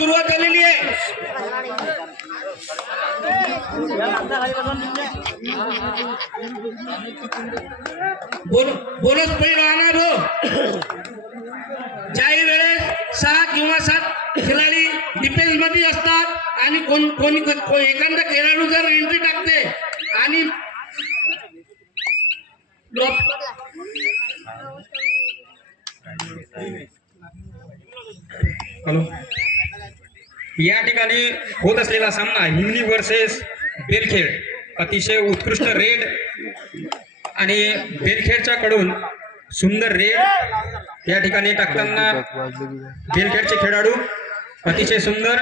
सुरुवात झालेली आहे. बोनस पॉइंट राहणार हो. ज्याही वेळेस 6 किंवा 7 खिलाडी डिफेन्स मध्ये असतात आणि कोणी एखादा खेळाडू जर एंट्री टाकते आणि हॅलो, या ठिकाणी होत असलेला सामना हिंगणी वर्सेस बेलखेड. अतिशय उत्कृष्ट रेड आणि बेलखेडच्या कडून सुंदर रेड या ठिकाणी टाकताना बेलखेडचे खेळाडू अतिशय सुंदर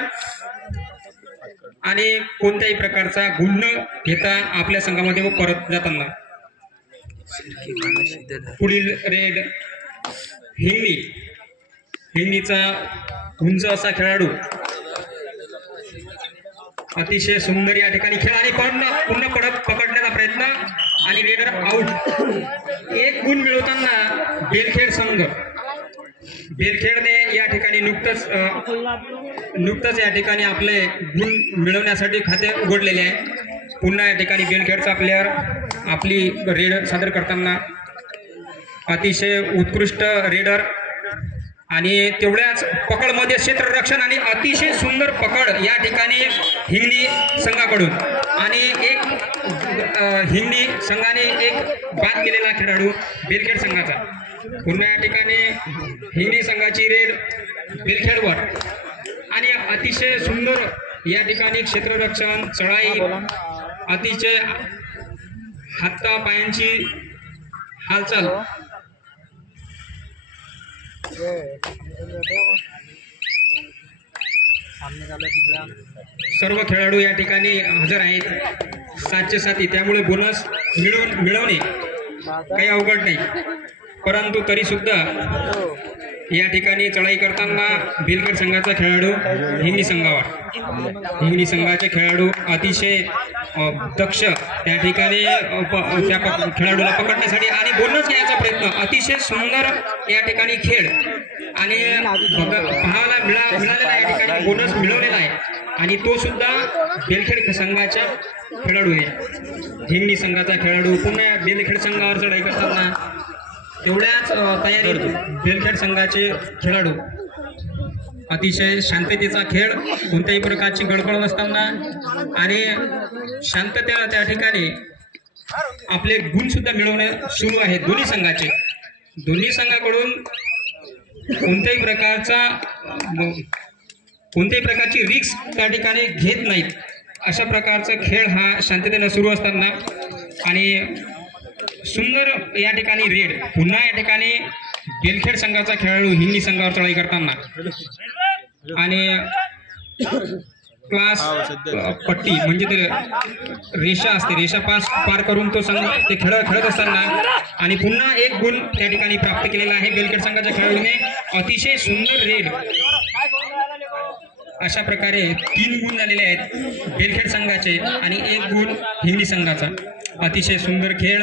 आणि कोणत्याही प्रकारचा गुण न घेता आपल्या संघामध्ये परत जाताना. पुढील रेड हिंगणीचा उंच असा खेळाडू अतिशय सुंदर या ठिकाणी खेळ आणि पुन्हा परत पकडण्याचा प्रयत्न आणि रेडर आउट. एक गुण मिळवताना बेलखेडने या ठिकाणी नुकतंच या ठिकाणी आपले गुण मिळवण्यासाठी खाते उघडलेले आहे. पुन्हा या ठिकाणी बेलखेडचा प्लेअर आपली रेड सादर करताना अतिशय उत्कृष्ट रेडर आणि तेवढ्याच पकडमध्ये क्षेत्ररक्षण आणि अतिशय सुंदर पकड या ठिकाणी हिंगणी संघाकडून आणि एक हिंगणी संघाने एक बाद केलेला खेळाडू बेलखेड संघाचा. पुन्हा या ठिकाणी हिंगणी संघाची रेड बेलखेडवर आणि अतिशय सुंदर या ठिकाणी क्षेत्ररक्षण चढाई अतिशय हाता पायांची हालचाल सर्व खेळाडू या ठिकाणी हजर आहेत. 7चे 7 त्यामुळे बोनस मिळवणे काही अवघड नाही. परंतु तरी सुद्धा या ठिकाणी चढाई करताना बेलखेड संघाचा खेळाडू हिंगणी संघाचे खेळाडू अतिशय दक्ष त्या ठिकाणी त्या खेळाडूला पकडण्यासाठी आणि बोनस घ्यायचा प्रयत्न. अतिशय सुंदर या ठिकाणी खेळ आणि पाहायला मिळालेला या ठिकाणी बोनस मिळवलेला आहे आणि तो सुद्धा बेलखेड संघाचा खेळाडू आहे. हिंगणी संघाचा खेळाडू पुन्हा बेलखेड संघावर चढाई करताना तेवढ्याच तयारी बेलखेड संघाचे खेळाडू अतिशय शांततेचा खेळ कोणत्याही प्रकारची गडबड नसताना आणि शांततेला त्या ठिकाणी आपले गुण सुद्धा मिळवणे सुरू आहे. दोन्ही संघाकडून कोणत्याही प्रकारची रिस्क त्या ठिकाणी घेत नाहीत. अशा प्रकारचा खेळ हा शांततेने सुरू असताना आणि सुंदर या ठिकाणी रेड पुन्हा या ठिकाणी बेलखेड संघाचा खेळाडू हिंगणी संघावर चढाई करताना आणि क्लास पट्टी म्हणजे ते रेषा असते, रेषा पार करून तो संघ ते खेळत असताना आणि पुन्हा एक गुण त्या ठिकाणी प्राप्त केलेला आहे बेलखेड संघाच्या खेळाडूने. अतिशय सुंदर रेड अशा प्रकारे 3 गुण झालेले आहेत बेलखेड संघाचे आणि 1 गुण हिंगणी संघाचा. अतिशय सुंदर खेळ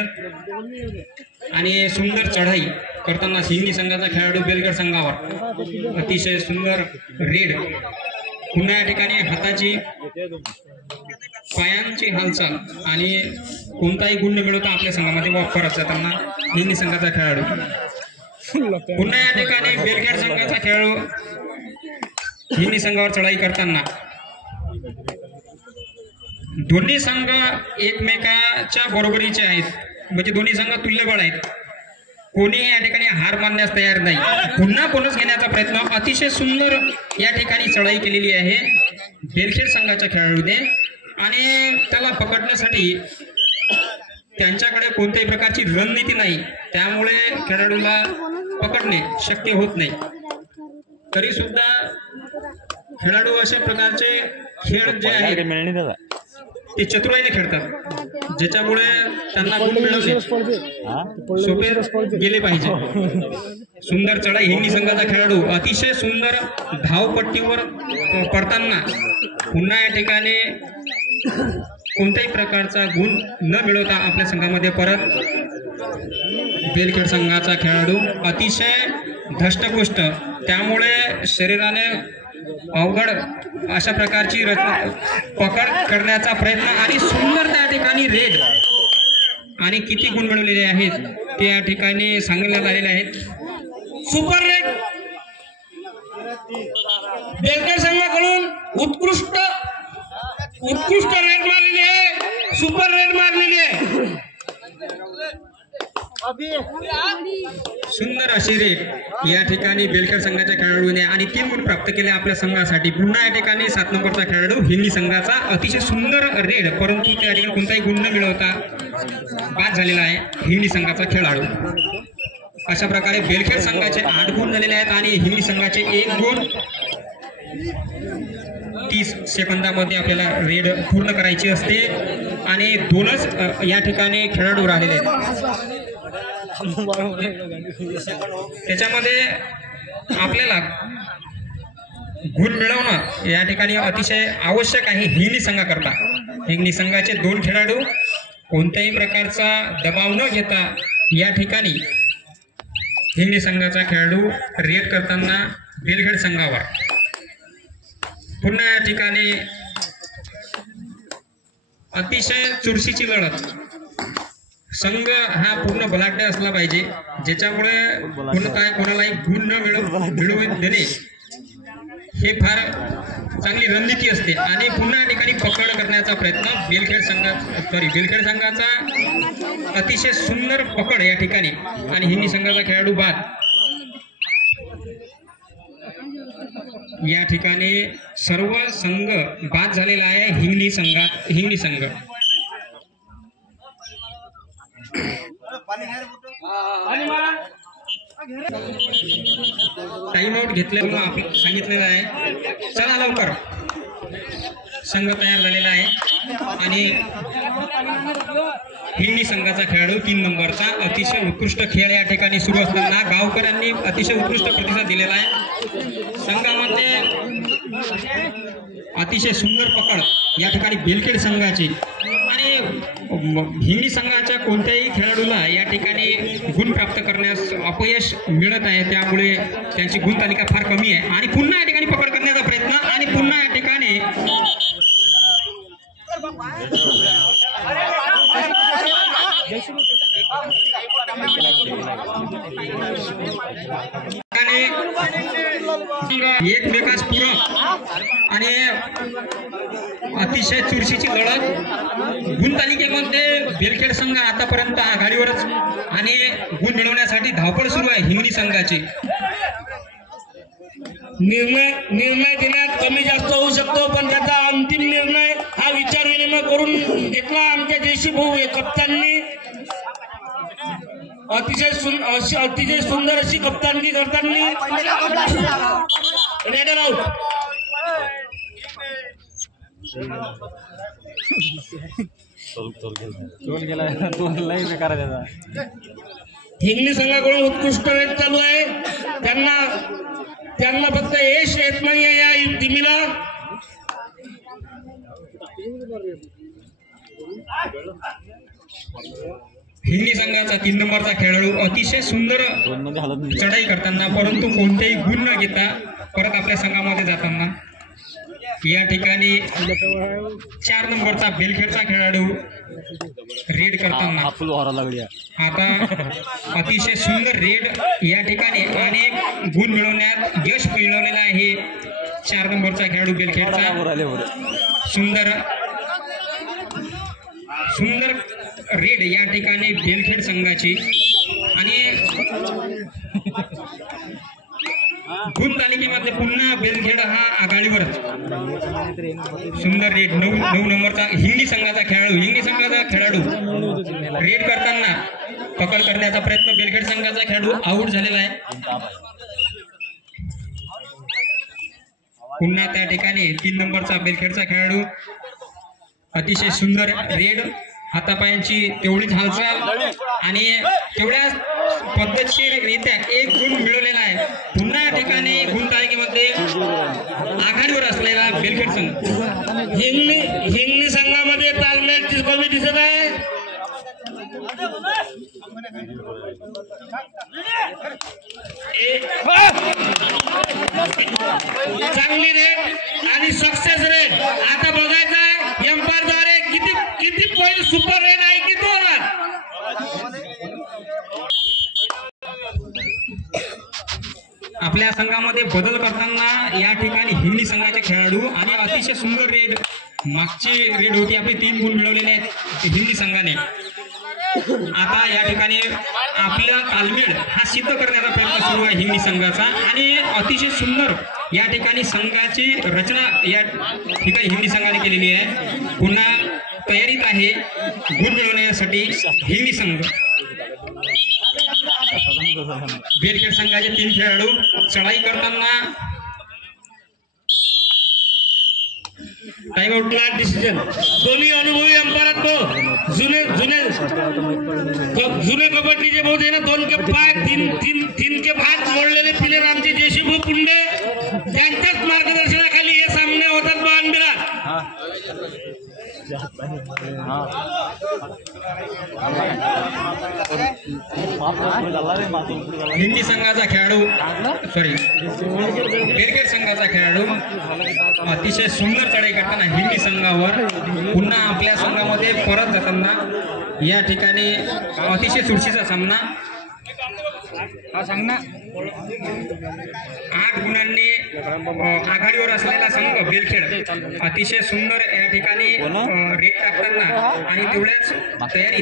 आणि सुंदर चढाई करताना हिंगणी संघाचा खेळाडू बेलखेड संघावर अतिशय सुंदर रेड पुन्हा या ठिकाणी हाताची पायांची हालचाल आणि कोणताही गुण न मिळवता आपल्या संघामध्ये परत जाताना हिंगणी संघाचा खेळाडू. पुन्हा या ठिकाणी बेलखेड संघाचा खेळाडू हिंगणी संघावर चढाई करताना दोन्ही संघ एकमेकाच्या बरोबरीचे आहेत म्हणजे दोन्ही संघ तुल्यबळ आहेत. कोणी या ठिकाणी हार मानण्यास तयार नाही. पुन्हा बोनस घेण्याचा प्रयत्न अतिशय सुंदर या ठिकाणी चढाई केलेली आहे बेलखेड संघाच्या खेळाडूने आणि त्याला पकडण्यासाठी त्यांच्याकडे कोणत्याही प्रकारची रणनीती नाही त्यामुळे खेळाडूला पकडणे शक्य होत नाही. तरी सुद्धा खेळाडू अशा प्रकारचे खेळ जे आहेत ते चतुराईने खेळतात ज्याच्यामुळे त्यांना गुण मिळवणे सोपे गेले पाहिजे. सुंदर चढाई हिंगणी संघाचा खेळाडू अतिशय सुंदर धावपट्टीवर पडताना पुन्हा या ठिकाणी कोणत्याही प्रकारचा गुण न मिळवता आपल्या संघामध्ये परत बेलखेड संघाचा खेळाडू अतिशय धष्टपुष्ट त्यामुळे शरीराने अवघड अशा प्रकारची पकड करण्याचा प्रयत्न आणि सुंदर त्या ठिकाणी रेड आणि किती गुण मिळवलेले आहेत ते या ठिकाणी सांगण्यात आलेले आहेत. सुपर रेड बेलकर संघाकडून उत्कृष्ट रेड मारलेली आहे, सुपर रेड मारलेली आहे. सुंदर अशी रेड या ठिकाणी बेलकर संघाच्या खेळाडूने आणि 3 गुण प्राप्त केले आपल्या संघासाठी. पुन्हा या ठिकाणी 7 नंबरचा खेळाडू हिंदी संघाचा अतिशय सुंदर रेड, परंतु त्या ठिकाणी कोणताही गुण न मिळवता बाद झालेला आहे हिंदी संघाचा खेळाडू. अशा प्रकारे बेलखेड संघाचे 8 गुण झालेले आहेत आणि हिंदी संघाचे 1 गुण. 30 सेकंदामध्ये आपल्याला रेड पूर्ण करायची असते आणि 2च या ठिकाणी खेळाडू राहिलेले आहेत. त्याच्यामध्ये आपल्याला गुण मिळवणं या ठिकाणी अतिशय आवश्यक आहे हिंदी संघाकरता. हिंदी संघाचे 2 खेळाडू कोणत्याही प्रकारचा दबाव न घेता या ठिकाणी हिंदी संघाचा खेळाडू रेड करताना बेलखेड संघावर. पुन्हा या ठिकाणी अतिशय चुरशीची लढत. संघ हा पूर्ण बलाढ्य असला पाहिजे ज्याच्यामुळे कोणालाही गुण न मिळवून देणे हे फार चांगली रणनीती असते. आणि पुन्हा या ठिकाणी पकड करण्याचा प्रयत्न बेलखेड संघाचा अतिशय सुंदर पकड या ठिकाणी आणि हिंदी संघाचा खेळाडू बाद. या ठिकाणी सर्व संघ बाद झालेला आहे हिंदी संघ. टाइम आउट घेतल्यामुळे आपण सांगितलेलं आहे. चला लवकर. संघ तयार झालेला आहे आणि हिंदी संघाचा खेळाडू 3 नंबरचा अतिशय उत्कृष्ट खेळ या ठिकाणी सुरू असताना गावकऱ्यांनी अतिशय उत्कृष्ट प्रतिसाद दिलेला आहे. संघामध्ये अतिशय सुंदर पकड या ठिकाणी बेलखेड संघाची आणि हिंदी संघाच्या कोणत्याही खेळाडूला या ठिकाणी गुण प्राप्त करण्यास अपयश मिळत आहे, त्यामुळे त्यांची गुण तालिका फार कमी आहे. आणि पुन्हा या ठिकाणी पकड करण्याचा प्रयत्न आणि पुन्हा या ठिकाणी एकमेकास पूरक आणि अतिशय चुरशीची लढत. गुण तालिकेमध्ये बेलखेड संघ आतापर्यंत आघाडीवरच आणि गुण मिळवण्यासाठी धावपळ सुरू आहे हिंदी संघाची. निर्णय देण्यात कमी जास्त होऊ शकतो, पण त्याचा अंतिम निर्णय हा विचार विनिमय करून घेतला आमच्या जयशी भाऊ कप्ताननी. अतिशय सुंदर अशी कप्तानगी करताना रेडर आउट. हिंगणी संघाकडून उत्कृष्ट रेड चालू आहे. त्यांना फक्त यश येत नाहीये या टीमीला. हिंदी संघाचा 3 नंबरचा खेळाडू अतिशय सुंदर चढाई करताना परंतु कोणतेही गुण न घेता परत आपल्या संघामध्ये जाताना या ठिकाणी 4 नंबरचा बेलखेडचा खेळाडू रेड करताना आता अतिशय सुंदर रेड या ठिकाणी अनेक गुण मिळवण्यात यश मिळवलेलं आहे 4 नंबरचा खेळाडू बेलखेडचा. सुंदर रेड या ठिकाणी बेलखेड संघाची आणि गुण तालिकेमध्ये पुन्हा बेलखेड हा आघाडीवरच. सुंदर रेड 9 नंबरचा हिंदी संघाचा खेळाडू रेड करताना पकड करण्याचा प्रयत्न. बेलखेड संघाचा खेळाडू आऊट झालेला आहे. पुन्हा त्या ठिकाणी 3 नंबरचा बेलखेडचा खेळाडू अतिशय सुंदर रेड, हातापायांची तेवढीच हालचाल आणि तेवढ्या पद्धतशीररित्या 1 गुण मिळवलेला आहे. पुन्हा या ठिकाणी गुण तालिकेमध्ये आघाडीवर असलेला बेलखेड संघ. हिंगणी संघामध्ये तालमेल कमी दिसत आहे. चांगली रेट आणि सक्सेस रेट आता बघायचं आहे एम्पायरद्वारे किती किती पॉईंट सुपर रेट आहे की 2 रन. आपल्या संघामध्ये बदल करताना या ठिकाणी हिंगणी संघाचे खेळाडू आणि अतिशय सुंदर रेड मागची रेड होती आपली 3 गुण मिळवलेले आहेत हिंगणी संघाने. आता या ठिकाणी आपला तालमेळ हा सिद्ध करण्याचा प्रयत्न सुरू आहे हिंगणी संघाचा आणि अतिशय सुंदर या ठिकाणी संघाची रचना या ठिकाणी हिंगणी संघाने केलेली आहे. पुन्हा तयारीत आहे गुण मिळवण्यासाठी हिंगणी संघ. बेलखेड संघाचे 3 खेळाडू चढाई करताना टाइम आउट डिसिजन. दोन्ही अनुभवी अंपायर तो जुने जुने जुने कबड्डीचे बहुत आहे ना 2 के 5 3 के 5 मोडलेले प्लेयर आमचे जयशिभाऊ पुंडे त्यांच्याच मार्गदर्शनाखाली हे सामने होतात बाणबिरात. हिंदी संघाचा खेळाडू बेलखेड संघाचा खेळाडू अतिशय सुंदर चढाई करताना हिंदी संघावर पुन्हा आपल्या संघामध्ये परत जाताना या ठिकाणी अतिशय चुरशीचा सामना. हा सामना 8 गुणांनी आघाडीवर असलेला संघ बेलखेड अतिशय सुंदर या ठिकाणी रेट टाकताना आणि तेवढ्याच तयारी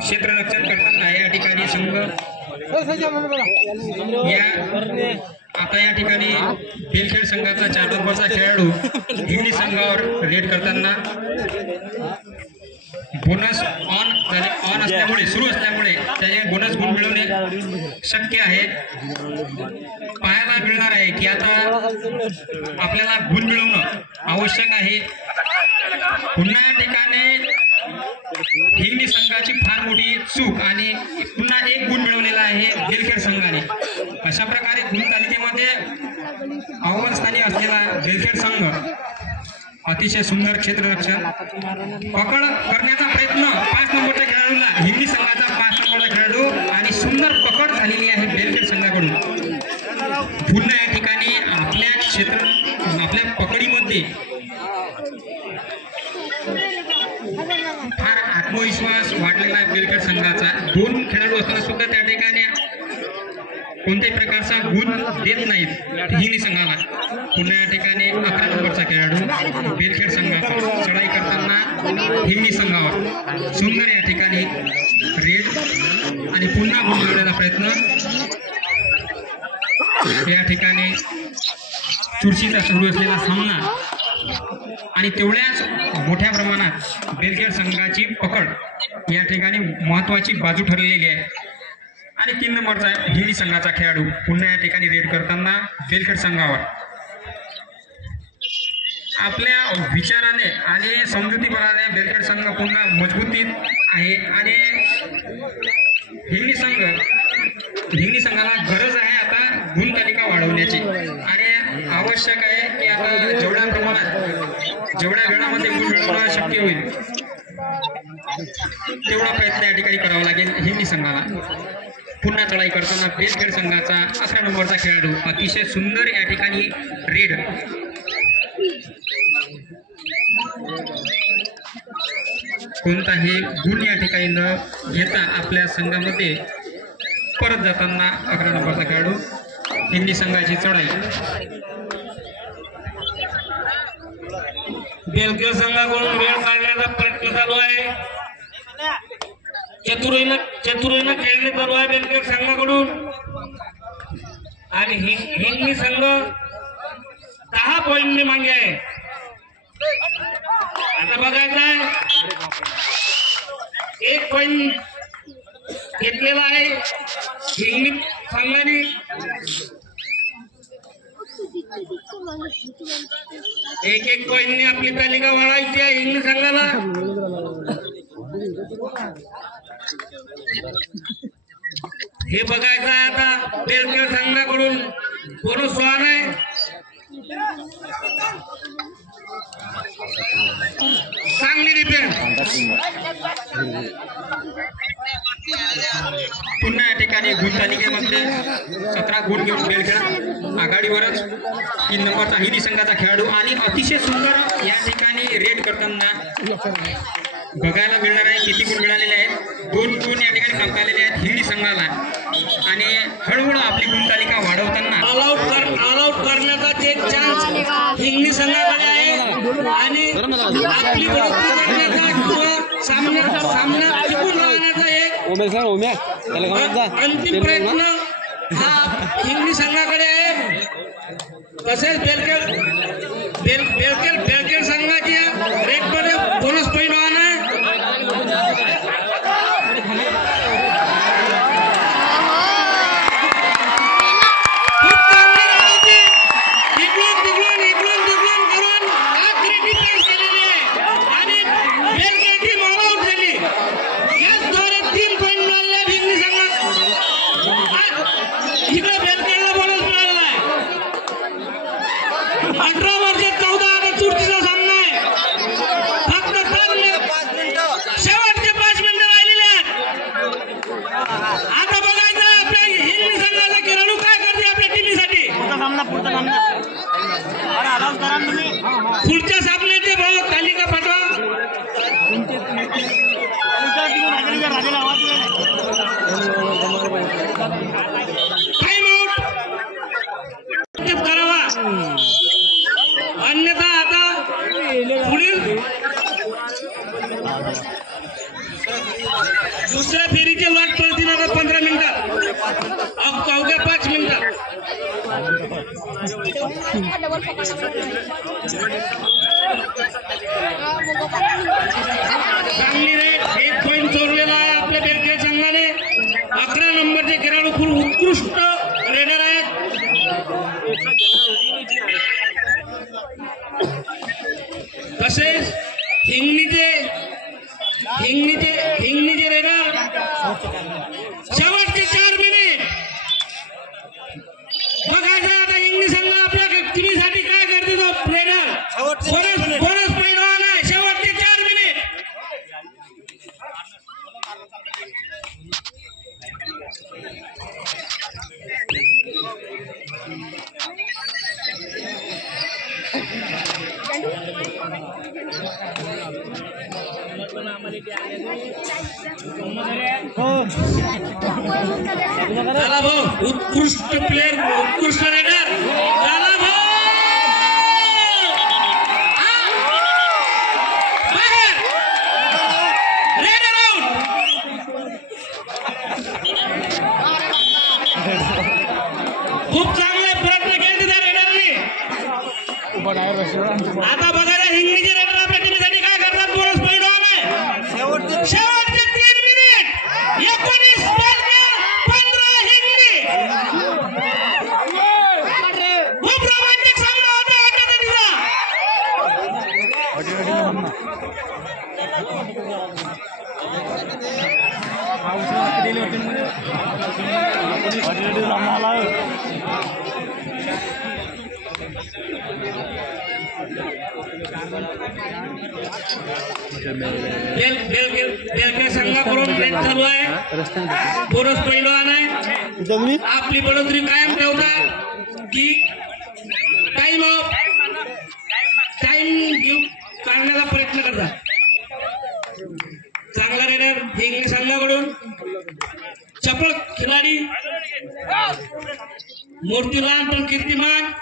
क्षेत्ररक्षण करताना या ठिकाणी संघ आता या ठिकाणी बेलखेड संघाचा 4 नंबरचा खेळाडू हिंगणी संघावर रेड करताना बोनस ऑन असल्यामुळे सुरू असल्यामुळे त्याने बोनस गुण मिळवणे शक्य आहे. पाहायला मिळणार आहे की आता आपल्याला गुण मिळवणं आवश्यक आहे. पुन्हा या ठिकाणी हिंगणी संघाची फार मोठी चूक आणि पुन्हा 1 गुण मिळवलेला आहे बेलखेड संघाने. अशा प्रकारे गुण तालिकेमध्ये अव्वल स्थानी असलेला बेलखेड संघ अतिशय सुंदर क्षेत्ररक्षण पकड करण्याचा प्रयत्न 5 नंबरच्या खेळाडूला हिंदी संघाचा 5 नंबरचा खेळाडू आणि सुंदर पकड झालेली आहे बेलखेड संघाकडून. पुन्हा या ठिकाणी आपल्या पकडीमध्ये फार आत्मविश्वास वाढलेला आहे बेलखेड संघाचा. 2 खेळाडू असताना सुद्धा त्या ठिकाणी कोणत्याही प्रकारचा गुण देत नाहीत हिंदी संघाला. पुन्हा या ठिकाणी 11 नंबरचा खेळाडू बेलखेड संघाचा चढाई करताना हिंदी संघावर सुंदर या ठिकाणी रेड आणि पुन्हा गुण मिळवण्याचा प्रयत्न. या ठिकाणी चुरशीचा सुरू असलेला सामना आणि तेवढ्याच मोठ्या प्रमाणात बेलखेड संघाची पकड या ठिकाणी महत्वाची बाजू ठरलेली आहे. आणि 3 नंबरचा हिंदी संघाचा खेळाडू पुन्हा या ठिकाणी रेड करताना बेलखेड संघावर. आपल्या विचाराने आणि समजुतीपणाने बेलखेड संघ पुन्हा मजबूतीत आहे आणि हिंदी संघाला गरज आहे आता गुण तालिका वाढवण्याची आणि आवश्यक आहे की आता जेवढ्या वेळामध्ये गुण मिळवणं शक्य होईल तेवढा प्रयत्न या ठिकाणी करावा लागेल हिंदी संघाला. पुन्हा चढाई करताना बेलखेड संघाचा 11 नंबरचा खेळाडू अतिशय सुंदर या ठिकाणी रेड. कोणताही गुण या ठिकाणी न घेता आपल्या संघामध्ये परत जाताना 11 नंबरचा खेळाडू हिंदी संघाची चढाई. बेलखेड संघाकडून वेळ काढण्याचा प्रयत्न चालू आहे. चतुराईनं खेळणे चालू आहे बेलखेड संघाकडून आणि हिंगणी संघ 10 पॉईंटने मागे आहे. आता बघायचं आहे 1 पॉईंट घेतलेला आहे हिंगणी संघाने. 1 पॉईंटने आपली तालिका वाढवायची आहे हिंगणी संघाला. हे बघायचं आहे आता बेलखेड संघाकडून बोनस ऑन आहे. चांगली डिफेन्स गुण घेऊन बेलखेडा आघाडीवरच. 3 नंबरचा हिंदी संघाचा खेळाडू आणि अतिशय सुंदर या ठिकाणी रेड करताना बघायला मिळणार आहे. किती गुण मिळालेले आहेत? 2 गुण या ठिकाणी प्राप्त झालेले आहेत हिंदी संघाला आणि हळूहळू आपली गुणतालिका वाढवताना ऑल आउट करण्याचा एक चान्स हिंदी संघाकडे आहे आणि आपली बढती करण्याचा किंवा सामना टिकून राहण्याचा एक अंतिम प्रयत्न हा हिंदी संघाकडे आहे. तसेच बेलखेड संघाच्या रेटमध्ये बोनस पॉईंट ऑन आहे. पुढच्या सामन्याचे भाऊ तालिका पाठवा. टाइम आउट करावा अन्यथा आता पुढील दुसऱ्या फेरीचे वाट पडतील. आता 15 मिनिटात अवघ्या 5 मिनिटात चांगली रेट 1 पॉईंट चोरलेला आहे आपल्या बेलखेड संघाने. 11 नंबरचे खेळाडू खूप उत्कृष्ट रेडर आहेत. तसेच हिंगणीचे रेडर शेवटचे 4 मिनिट बघायचं. आता हिंगणी संघ आपल्या टीमसाठी काय करते तो रेडर बोनस पॉईंट ऑन आहे. शेवटचे 4 मिनिट झाला भाऊ उत्कृष्ट प्लेअर उत्कृष्ट रेडर झाला भाऊ. Raider out. खूप चांगले प्रयत्न केले त्या रेडरने. आता बघा हिंगणीचे रेडर आपल्या टीमसाठी काय करतात. बोनस पॉईंट ऑन आहे. शेवटचे 3 मिनिट 19 15 हिंगणी. खूप रोमांचक सामना होता तिचा. बेलखेड संघाकडून प्लेट चालू आहे. बोनस पॉईंट ऑन आहे. आपली बढोतरी कायम ठेवता की टाइम घेऊन काढण्याचा प्रयत्न करता. चांगला रेडर हिंगणी संघाकडून. चपळ खिलाडी मूर्तीमान पण कीर्तिमान.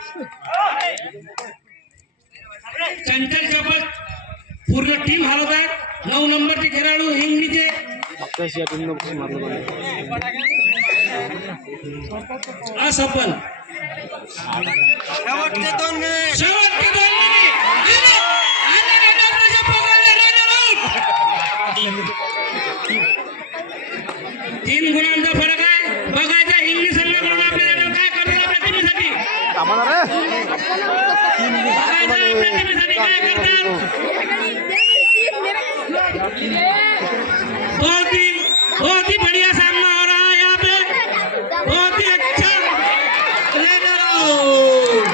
चंचल चपळ पूर्ण टीम हलवत आहेत. 9 नंबरचे खेळाडू हिंगणीचे असफल. शेवटचे 2 मिनिट 3 गुणांचा फरक आहे. बघायचा हिंगणी संघाकडून आपल्या रेडर काय करतात आपल्या टीमसाठी. आपल्या टीमसाठी काय करतात. बहुत ही बढ़िया सामना हो रहा है यहाँ पे. बहुत ही अच्छा raider out.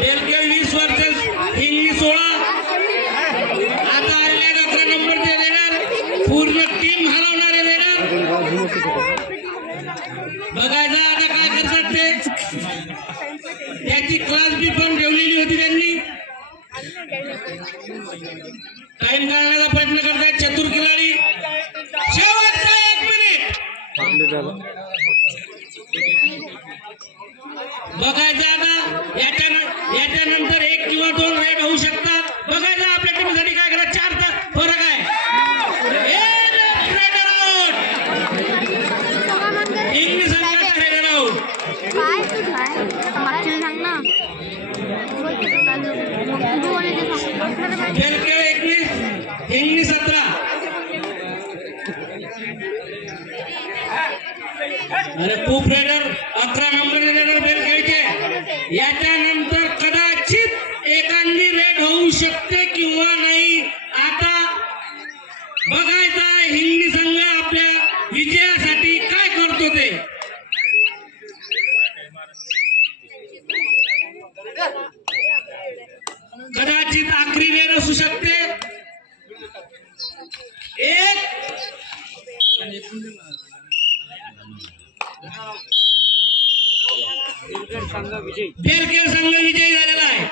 Belkhed 20 versus Hingani 16. आता आलेले 11 नंबरचे रेडर पूर्ण टीम बघायचं आता काय करतात ते. त्याची क्लास बी पण ठेवलेली होती त्यांनी. टाइम काढण्याचा प्रयत्न करतायत चतुर खिलाडी. शेवटचा 1 मिनिट. बघायचं आता याच्यानंतर 1 किंवा 2 रेड होऊ शकतात. बघायचं आपल्या टीमसाठी काय करा. 4चा फरक आहे. इंग्लिश संघाचा हेडर आउट. बेलखेळ 21 इंग्लिश 17. अरे खूप रेडर 11 नंबर रेडर बेलखेळचे. याच्यानंतर कदाचित एखादी रेड होऊ शकते किंवा नाही. आता बघायचा हिंदी संघ आपल्या विजयासाठी काय करतो ते. कदाचित आखरी रेड असू शकते. बेलखेळ संघ विजयी झालेला आहे.